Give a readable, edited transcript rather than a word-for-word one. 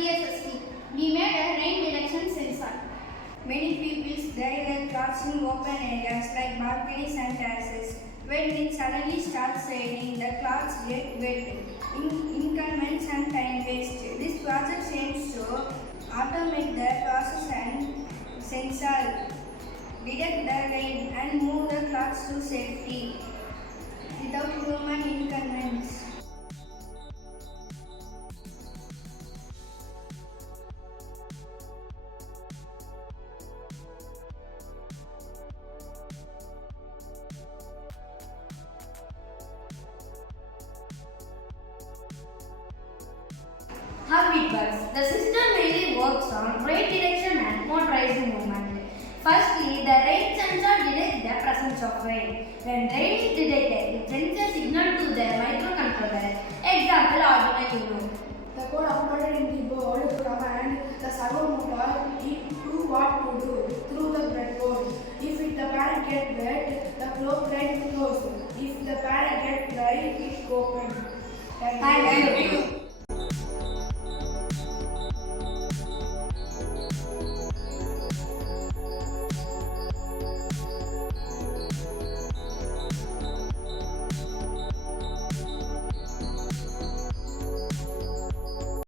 DSST. We made a rain detection sensor. Many people dry their clothes in open areas like balconies and terraces. When it suddenly starts raining, the clothes get wet. Inconvenience and time waste. This project aims to automate the process and sensor, detect the rain and move the clothes to safety without human inconvenience. How it works? The system mainly works on rain detection and motorized movement. Firstly, the rain sensor detects the presence of rain. When rain is detected, it sends a signal to the microcontroller. Example, Arduino. The code uploaded in the board command the servo motor do what to do through the breadboard. If the pan gets wet, the clothesline closed. If the pan gets dry, it open. Thank you.